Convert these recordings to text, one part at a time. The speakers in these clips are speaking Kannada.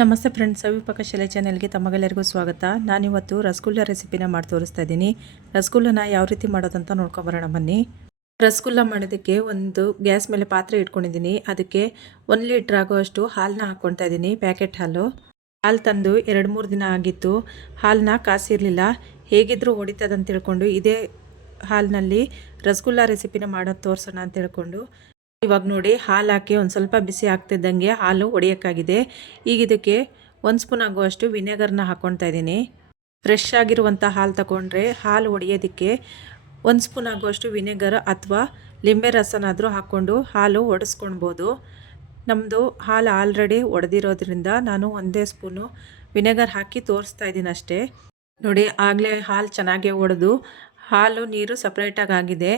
ನಮಸ್ತೆ ಫ್ರೆಂಡ್ಸ್, ಸವಿಪಕ ಶಾಲೆ ಚಾನೆಲ್ಗೆ ತಮಗೆಲ್ಲರಿಗೂ ಸ್ವಾಗತ. ನಾನಿವತ್ತು ರಸಗುಲ್ಲ ರೆಸಿಪಿನ ಮಾಡಿ ತೋರಿಸ್ತಾ ಇದ್ದೀನಿ. ರಸಗುಲ್ಲನ ಯಾವ ರೀತಿ ಮಾಡೋದಂತ ನೋಡ್ಕೊಂಬರೋಣ ಬನ್ನಿ. ರಸಗುಲ್ಲ ಮಾಡೋದಕ್ಕೆ ಒಂದು ಗ್ಯಾಸ್ ಮೇಲೆ ಪಾತ್ರೆ ಇಟ್ಕೊಂಡಿದ್ದೀನಿ. ಅದಕ್ಕೆ 1 ಲೀಟ್ರ್ ಆಗುವಷ್ಟು ಹಾಲನ್ನ ಹಾಕ್ಕೊಳ್ತಾ ಇದ್ದೀನಿ. ಪ್ಯಾಕೆಟ್ ಹಾಲು ತಂದು 2-3 ದಿನ ಆಗಿತ್ತು. ಹಾಲನ್ನ ಕಾಸಿರಲಿಲ್ಲ. ಹೇಗಿದ್ದರೂ ಹೊಡಿತದಂತ ತಿಳ್ಕೊಂಡು ಇದೇ ಹಾಲಿನಲ್ಲಿ ರಸಗುಲ್ಲ ರೆಸಿಪಿನ ಮಾಡೋದು ತೋರಿಸೋಣ ಅಂತ ತಿಳ್ಕೊಂಡು ಇವಾಗ ನೋಡಿ ಹಾಲು ಹಾಕಿ ಒಂದು ಸ್ವಲ್ಪ ಬಿಸಿ ಆಗ್ತಿದ್ದಂಗೆ ಹಾಲು ಒಡೆಯೋಕ್ಕಾಗಿದೆ. ಈಗ ಇದಕ್ಕೆ 1 ಸ್ಪೂನ್ ಆಗುವಷ್ಟು ವಿನೆಗರ್ನ ಹಾಕ್ಕೊಳ್ತಾ ಇದ್ದೀನಿ. ಫ್ರೆಶ್ ಆಗಿರುವಂಥ ಹಾಲು ತಗೊಂಡ್ರೆ ಹಾಲು ಒಡೆಯೋದಕ್ಕೆ 1 ಸ್ಪೂನ್ ಆಗುವಷ್ಟು ವಿನೆಗರ್ ಅಥವಾ ಲಿಂಬೆ ರಸನಾದರೂ ಹಾಕ್ಕೊಂಡು ಹಾಲು ಒಡಿಸ್ಕೊಳ್ಬೋದು. ನಮ್ಮದು ಹಾಲು ಆಲ್ರೆಡಿ ಒಡೆದಿರೋದ್ರಿಂದ ನಾನು 1 ಸ್ಪೂನು ವಿನೆಗರ್ ಹಾಕಿ ತೋರಿಸ್ತಾ ಇದ್ದೀನಿ ಅಷ್ಟೇ. ನೋಡಿ ಆಗಲೇ ಹಾಲು ಚೆನ್ನಾಗಿ ಒಡೆದು ಹಾಲು ನೀರು ಸಪ್ರೇಟಾಗಿ ಆಗಿದೆ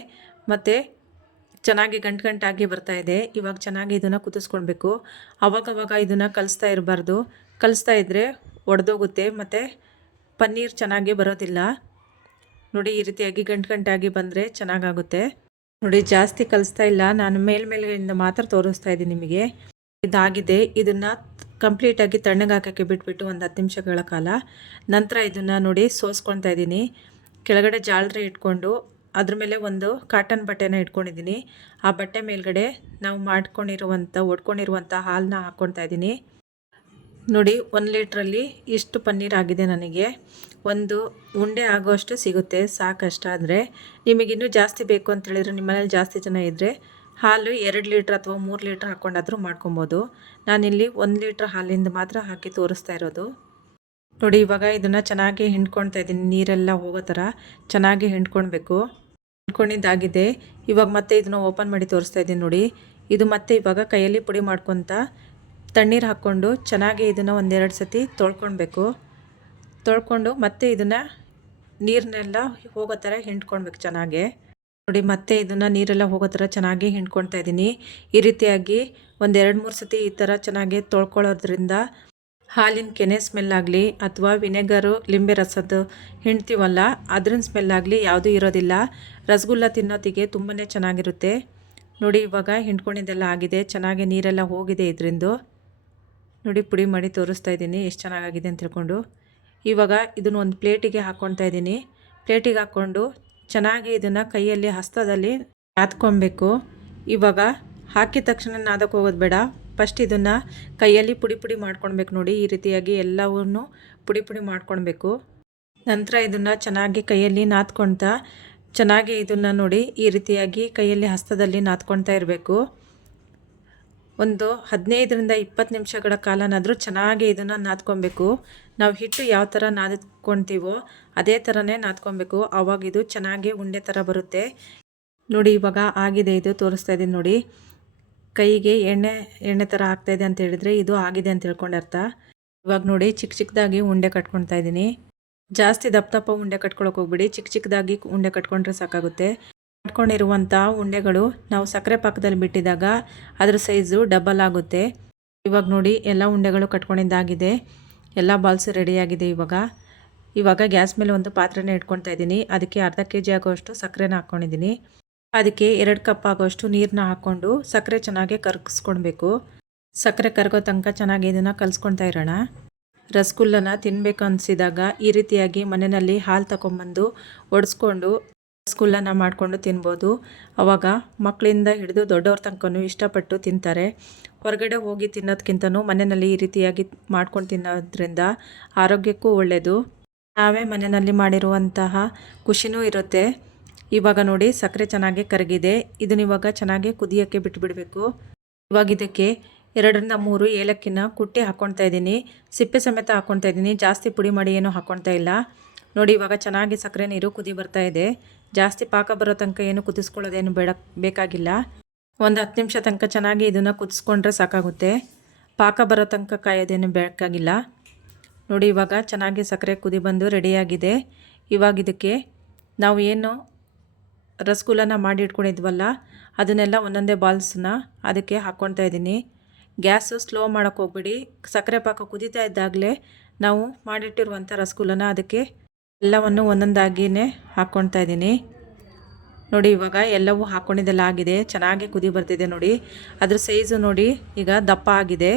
ಮತ್ತು ಚೆನ್ನಾಗಿ ಗಂಟಾಗಿ ಬರ್ತಾ ಇದೆ. ಇವಾಗ ಚೆನ್ನಾಗಿ ಇದನ್ನು ಕುದಿಸ್ಕೊಳ್ಬೇಕು. ಅವಾಗವಾಗ ಇದನ್ನು ಕಲಿಸ್ತಾ ಇರಬಾರ್ದು. ಕಲಿಸ್ತಾ ಇದ್ದರೆ ಒಡೆದೋಗುತ್ತೆ ಮತ್ತು ಪನ್ನೀರ್ ಚೆನ್ನಾಗಿ ಬರೋದಿಲ್ಲ. ನೋಡಿ ಈ ರೀತಿಯಾಗಿ ಗಂಟಾಗಿ ಬಂದರೆ ಚೆನ್ನಾಗಾಗುತ್ತೆ. ನೋಡಿ ಜಾಸ್ತಿ ಕಲಿಸ್ತಾ ಇಲ್ಲ, ನಾನು ಮೇಲ್ಮೇಲಿಂದ ಮಾತ್ರ ತೋರಿಸ್ತಾ ಇದ್ದೀನಿ ನಿಮಗೆ. ಇದಾಗಿದೆ. ಇದನ್ನು ಕಂಪ್ಲೀಟಾಗಿ ತಣ್ಣಗಾಕೋಕ್ಕೆ ಬಿಟ್ಬಿಟ್ಟು ಒಂದು 10 ನಿಮಿಷಗಳ ಕಾಲ ನಂತರ ಇದನ್ನು ನೋಡಿ ಸೋಸ್ಕೊಳ್ತಾ ಇದ್ದೀನಿ. ಕೆಳಗಡೆ ಜಾಲರಿ ಇಟ್ಕೊಂಡು ಅದ್ರ ಮೇಲೆ ಒಂದು ಕಾಟನ್ ಬಟ್ಟೆನ ಇಟ್ಕೊಂಡಿದ್ದೀನಿ. ಆ ಬಟ್ಟೆ ಮೇಲ್ಗಡೆ ನಾವು ಒಡ್ಕೊಂಡಿರುವಂಥ ಹಾಲನ್ನ ಹಾಕ್ಕೊಳ್ತಾ ಇದ್ದೀನಿ. ನೋಡಿ 1 ಲೀಟ್ರಲ್ಲಿ ಇಷ್ಟು ಪನ್ನೀರ್ ಆಗಿದೆ. ನನಗೆ ಒಂದು ಉಂಡೆ ಆಗೋಷ್ಟು ಸಿಗುತ್ತೆ, ಸಾಕಷ್ಟಾದರೆ. ನಿಮಗಿನ್ನೂ ಜಾಸ್ತಿ ಬೇಕು ಅಂತ ಹೇಳಿದ್ರೆ, ನಿಮ್ಮ ಮನೇಲಿ ಜಾಸ್ತಿ ಜನ ಇದ್ದರೆ ಹಾಲು 2 ಲೀಟ್ರ್ ಅಥವಾ 3 ಲೀಟ್ರ್ ಹಾಕ್ಕೊಂಡಾದರೂ ಮಾಡ್ಕೊಬೋದು. ನಾನಿಲ್ಲಿ 1 ಲೀಟ್ರ್ ಹಾಲಿಂದ ಮಾತ್ರ ಹಾಕಿ ತೋರಿಸ್ತಾ ಇರೋದು. ನೋಡಿ ಇವಾಗ ಇದನ್ನು ಚೆನ್ನಾಗಿ ಹಿಂಡ್ಕೊಳ್ತಾ ಇದ್ದೀನಿ. ನೀರೆಲ್ಲ ಹೋಗೋ ಥರ ಚೆನ್ನಾಗಿ ಹಿಂಡ್ಕೊಳ್ಬೇಕು. ಹಿಂಡ್ಕೊಂಡಿದ್ದಾಗಿದೆ. ಇವಾಗ ಮತ್ತೆ ಇದನ್ನು ಓಪನ್ ಮಾಡಿ ತೋರಿಸ್ತಾ ಇದ್ದೀನಿ. ನೋಡಿ ಇದು ಮತ್ತೆ ಇವಾಗ ಕೈಯಲ್ಲಿ ಪುಡಿ ಮಾಡ್ಕೊತ ತಣ್ಣೀರು ಹಾಕ್ಕೊಂಡು ಚೆನ್ನಾಗಿ ಇದನ್ನು 1-2 ಸತಿ ತೊಳ್ಕೊಳ್ಬೇಕು. ತೊಳ್ಕೊಂಡು ಮತ್ತೆ ಇದನ್ನು ನೀರನ್ನೆಲ್ಲ ಹೋಗೋ ಥರ ಹಿಂಡ್ಕೊಳ್ಬೇಕು ಚೆನ್ನಾಗಿ. ನೋಡಿ ಮತ್ತೆ ಇದನ್ನು ನೀರೆಲ್ಲ ಹೋಗೋ ಥರ ಚೆನ್ನಾಗಿ ಹಿಂಡ್ಕೊಳ್ತಾ ಇದ್ದೀನಿ. ಈ ರೀತಿಯಾಗಿ 1-2-3 ಸತಿ ಈ ಥರ ಚೆನ್ನಾಗಿ ತೊಳ್ಕೊಳ್ಳೋದ್ರಿಂದ ಹಾಲಿನ ಕೆನೆ ಸ್ಮೆಲ್ಲಾಗಲಿ ಅಥವಾ ವಿನೆಗರು ಲಿಂಬೆ ರಸದ್ದು ಹಿಂಡ್ತೀವಲ್ಲ ಅದ್ರ ಸ್ಮೆಲ್ಲಾಗಲಿ ಯಾವುದೂ ಇರೋದಿಲ್ಲ. ರಸಗುಲ್ಲ ತಿನ್ನೋತಿಗೆ ತುಂಬಾ ಚೆನ್ನಾಗಿರುತ್ತೆ. ನೋಡಿ ಇವಾಗ ಹಿಂಡ್ಕೊಂಡಿದ್ದೆಲ್ಲ ಆಗಿದೆ, ಚೆನ್ನಾಗಿ ನೀರೆಲ್ಲ ಹೋಗಿದೆ ಇದರಿಂದ. ನೋಡಿ ಪುಡಿ ಮಾಡಿ ತೋರಿಸ್ತಾ ಇದ್ದೀನಿ ಎಷ್ಟು ಚೆನ್ನಾಗಾಗಿದೆ ಅಂತ ತಿಳ್ಕೊಂಡು. ಇವಾಗ ಇದನ್ನು ಒಂದು ಪ್ಲೇಟಿಗೆ ಹಾಕ್ಕೊಳ್ತಾ ಇದ್ದೀನಿ. ಪ್ಲೇಟಿಗೆ ಹಾಕ್ಕೊಂಡು ಚೆನ್ನಾಗಿ ಇದನ್ನು ಕೈಯಲ್ಲಿ ಹಸ್ತದಲ್ಲಿ ನಾದ್ಕೊಳ್ಬೇಕು. ಇವಾಗ ಹಾಕಿದ ತಕ್ಷಣ ನಾದಕ್ಕೆ ಹೋಗೋದು ಬೇಡ. ಫಸ್ಟ್ ಇದನ್ನು ಕೈಯಲ್ಲಿ ಪುಡಿ ಮಾಡ್ಕೊಳ್ಬೇಕು. ನೋಡಿ ಈ ರೀತಿಯಾಗಿ ಎಲ್ಲವನ್ನೂ ಪುಡಿ ಮಾಡ್ಕೊಳ್ಬೇಕು. ನಂತರ ಇದನ್ನು ಚೆನ್ನಾಗಿ ಕೈಯಲ್ಲಿ ನಾದ್ಕೊಳ್ತಾ ಚೆನ್ನಾಗಿ ಇದನ್ನು ನೋಡಿ ಈ ರೀತಿಯಾಗಿ ಕೈಯಲ್ಲಿ ಹಸ್ತದಲ್ಲಿ ನಾದ್ಕೊಳ್ತಾ ಇರಬೇಕು. ಒಂದು 15-20 ನಿಮಿಷಗಳ ಕಾಲನಾದರೂ ಚೆನ್ನಾಗಿ ಇದನ್ನು ನಾದ್ಕೊಳ್ಬೇಕು. ನಾವು ಹಿಟ್ಟು ಯಾವ ಥರ ನಾದ್ಕೊಳ್ತೀವೋ ಅದೇ ಥರನೇ ನಾದ್ಕೊಳ್ಬೇಕು. ಆವಾಗ ಇದು ಚೆನ್ನಾಗಿ ಉಂಡೆ ಥರ ಬರುತ್ತೆ. ನೋಡಿ ಇವಾಗ ಆಗಿದೆ, ಇದು ತೋರಿಸ್ತಾ ಇದ್ದೀನಿ. ನೋಡಿ ಕೈಗೆ ಎಣ್ಣೆ ಥರ ಆಗ್ತಾಯಿದೆ ಅಂತ ಹೇಳಿದರೆ ಇದು ಆಗಿದೆ ಅಂತ ತಿಳ್ಕೊಂಡು ಅರ್ಥ. ಇವಾಗ ನೋಡಿ ಚಿಕ್ಕದಾಗಿ ಉಂಡೆ ಕಟ್ಕೊಳ್ತಾ ಇದ್ದೀನಿ. ಜಾಸ್ತಿ ದಪ್ಪ ಉಂಡೆ ಕಟ್ಕೊಳಕ್ಕೆ ಹೋಗ್ಬಿಡಿ. ಚಿಕ್ಕದಾಗಿ ಉಂಡೆ ಕಟ್ಕೊಂಡ್ರೆ ಸಾಕಾಗುತ್ತೆ. ಕಟ್ಕೊಂಡಿರುವಂಥ ಉಂಡೆಗಳು ನಾವು ಸಕ್ಕರೆ ಪಾಕದಲ್ಲಿ ಬಿಟ್ಟಿದಾಗ ಅದರ ಸೈಜು ಡಬಲ್ ಆಗುತ್ತೆ. ಇವಾಗ ನೋಡಿ ಎಲ್ಲ ಉಂಡೆಗಳು ಕಟ್ಕೊಂಡಿದ್ದಾಗಿದೆ. ಎಲ್ಲ ಬಾಲ್ಸ್ ರೆಡಿಯಾಗಿದೆ. ಇವಾಗ ಗ್ಯಾಸ್ ಮೇಲೆ ಒಂದು ಪಾತ್ರೆನ ಇಟ್ಕೊಳ್ತಾ ಇದ್ದೀನಿ. ಅದಕ್ಕೆ ಅರ್ಧ kg ಆಗೋಷ್ಟು ಸಕ್ಕರೆನ ಹಾಕ್ಕೊಂಡಿದ್ದೀನಿ. ಅದಕ್ಕೆ 2 ಕಪ್ ಆಗೋಷ್ಟು ನೀರನ್ನ ಹಾಕ್ಕೊಂಡು ಸಕ್ಕರೆ ಚೆನ್ನಾಗಿ ಕರಗಿಸ್ಕೊಳ್ಬೇಕು. ಸಕ್ಕರೆ ಕರಗೋ ತನಕ ಚೆನ್ನಾಗಿ ಇದನ್ನು ಕಲಿಸ್ಕೊಳ್ತಾ ಇರೋಣ. ರಸಗುಲ್ಲನ ತಿನ್ನಬೇಕು ಅನಿಸಿದಾಗ ಈ ರೀತಿಯಾಗಿ ಮನೆಯಲ್ಲಿ ಹಾಲು ತಗೊಂಬಂದು ಒಡಿಸ್ಕೊಂಡು ರಸಗುಲ್ಲನ ಮಾಡಿಕೊಂಡು ತಿನ್ಬೋದು. ಆವಾಗ ಮಕ್ಕಳಿಂದ ಹಿಡಿದು ದೊಡ್ಡವ್ರ ತನಕನೂ ಇಷ್ಟಪಟ್ಟು ತಿಂತಾರೆ. ಹೊರಗಡೆ ಹೋಗಿ ತಿನ್ನೋದಕ್ಕಿಂತನೂ ಮನೆಯಲ್ಲಿ ಈ ರೀತಿಯಾಗಿ ಮಾಡ್ಕೊಂಡು ತಿನ್ನೋದ್ರಿಂದ ಆರೋಗ್ಯಕ್ಕೂ ಒಳ್ಳೆಯದು. ನಾವೇ ಮನೆಯಲ್ಲಿ ಮಾಡಿರುವಂತಹ ಖುಷಿನೂ ಇರುತ್ತೆ. ಇವಾಗ ನೋಡಿ ಸಕ್ಕರೆ ಚೆನ್ನಾಗಿ ಕರಗಿದೆ. ಇದನ್ನ ಇವಾಗ ಚೆನ್ನಾಗಿ ಕುದಿಯೋಕ್ಕೆ ಬಿಟ್ಟುಬಿಡಬೇಕು. ಇವಾಗ ಇದಕ್ಕೆ 2-3 ಏಲಕ್ಕಿನ ಕುಟ್ಟಿ ಹಾಕ್ಕೊಳ್ತಾ ಇದ್ದೀನಿ. ಸಿಪ್ಪೆ ಸಮೇತ ಹಾಕ್ಕೊಳ್ತಾ ಇದ್ದೀನಿ. ಜಾಸ್ತಿ ಪುಡಿ ಮಾಡಿ ಏನೂ ಹಾಕ್ಕೊಳ್ತಾ ಇಲ್ಲ. ನೋಡಿ ಇವಾಗ ಚೆನ್ನಾಗಿ ಸಕ್ಕರೆ ನೀರು ಕುದಿ ಬರ್ತಾ ಇದೆ. ಜಾಸ್ತಿ ಪಾಕ ಬರೋ ತನಕ ಏನು ಕುದಿಸ್ಕೊಳ್ಳೋದೇನು ಬೇಕಾಗಿಲ್ಲ. ಒಂದು 10 ನಿಮಿಷ ತನಕ ಚೆನ್ನಾಗಿ ಇದನ್ನು ಕುದಿಸ್ಕೊಂಡ್ರೆ ಸಾಕಾಗುತ್ತೆ. ಪಾಕ ಬರೋ ತನಕ ಕಾಯೋದೇನು ಬೇಕಾಗಿಲ್ಲ. ನೋಡಿ ಇವಾಗ ಚೆನ್ನಾಗಿ ಸಕ್ಕರೆ ಕುದಿ ಬಂದು ರೆಡಿಯಾಗಿದೆ. ಇವಾಗ ಇದಕ್ಕೆ ನಾವು ಏನು ರಸಗುಲ್ಲನ ಮಾಡಿ ಇಟ್ಕೊಂಡಿದ್ವಲ್ಲ ಅದನ್ನೆಲ್ಲ ಒಂದೊಂದೇ ಬಾಲ್ಸ್ನ ಅದಕ್ಕೆ ಹಾಕ್ಕೊಳ್ತಾ ಇದ್ದೀನಿ. ಗ್ಯಾಸು ಸ್ಲೋ ಮಾಡೋಕ್ಕೆ ಹೋಗ್ಬಿಡಿ. ಸಕ್ಕರೆ ಪಾಕ ಕುದೀತಾ ಇದ್ದಾಗಲೇ ನಾವು ಮಾಡಿಟ್ಟಿರುವಂಥ ರಸಗುಲ್ಲನ ಅದಕ್ಕೆ ಎಲ್ಲವನ್ನು ಒಂದೊಂದಾಗಿಯೇ ಹಾಕ್ಕೊಳ್ತಾ ಇದ್ದೀನಿ. ನೋಡಿ ಇವಾಗ ಎಲ್ಲವೂ ಹಾಕ್ಕೊಂಡಿದ್ದೆಲ್ಲ ಆಗಿದೆ. ಚೆನ್ನಾಗಿ ಕುದಿ ಬರ್ತಿದೆ. ನೋಡಿ ಅದ್ರ ಸೈಜು ನೋಡಿ ಈಗ ದಪ್ಪ ಆಗಿದೆ.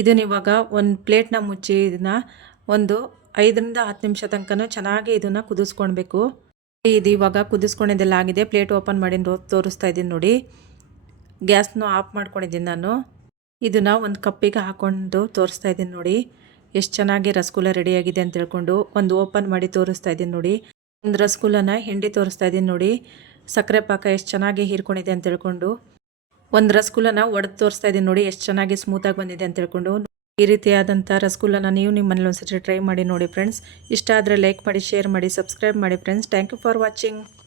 ಇದನ್ನ ಇವಾಗ ಒಂದು ಪ್ಲೇಟ್ನ ಮುಚ್ಚಿ ಇದನ್ನು ಒಂದು 5ರಿಂದ 10 ನಿಮಿಷ ತನಕ ಚೆನ್ನಾಗಿ ಇದನ್ನು ಕುದಿಸ್ಕೊಳ್ಬೇಕು. ಇದು ಇವಾಗ ಕುದಿಸ್ಕೊಂಡಿದ್ದೆಲ್ಲ ಆಗಿದೆ. ಪ್ಲೇಟ್ ಓಪನ್ ಮಾಡಿ ತೋರಿಸ್ತಾ ಇದ್ದೀನಿ ನೋಡಿ. ಗ್ಯಾಸ್ನ ಆಫ್ ಮಾಡ್ಕೊಂಡಿದ್ದೀನಿ ನಾನು. ಇದನ್ನು ಒಂದು ಕಪ್ಪಿಗೆ ಹಾಕ್ಕೊಂಡು ತೋರಿಸ್ತಾ ಇದ್ದೀನಿ ನೋಡಿ. ಎಷ್ಟು ಚೆನ್ನಾಗಿ ರಸಗುಲ್ಲ ರೆಡಿಯಾಗಿದೆ ಅಂತ ಹೇಳ್ಕೊಂಡು ಒಂದು ಓಪನ್ ಮಾಡಿ ತೋರಿಸ್ತಾ ಇದ್ದೀನಿ ನೋಡಿ. ಒಂದು ರಸಗುಲ್ಲನ ಹಿಂಡಿ ತೋರಿಸ್ತಾ ಇದ್ದೀನಿ ನೋಡಿ. ಸಕ್ಕರೆ ಪಾಕ ಎಷ್ಟು ಚೆನ್ನಾಗಿ ಹೀರ್ಕೊಂಡಿದೆ ಅಂತ ಹೇಳ್ಕೊಂಡು ಒಂದು ರಸಗುಲ್ಲನ ಒಡೆದು ತೋರಿಸ್ತಾ ಇದ್ದೀನಿ ನೋಡಿ. ಎಷ್ಟು ಚೆನ್ನಾಗಿ ಸ್ಮೂತಾಗಿ ಬಂದಿದೆ ಅಂತ ಹೇಳ್ಕೊಂಡು ಈ ರೀತಿಯಾದಂಥ ರಸಗುಲ್ಲನ ನೀವು ನಿಮ್ಮ ಮನೇಲಿ ಒಂದ್ಸರಿ ಟ್ರೈ ಮಾಡಿ ನೋಡಿ ಫ್ರೆಂಡ್ಸ್. ಇಷ್ಟ ಆದರೆ ಲೈಕ್ ಮಾಡಿ, ಶೇರ್ ಮಾಡಿ, ಸಬ್ಸ್ಕ್ರೈಬ್ ಮಾಡಿ friends. Thank you for watching.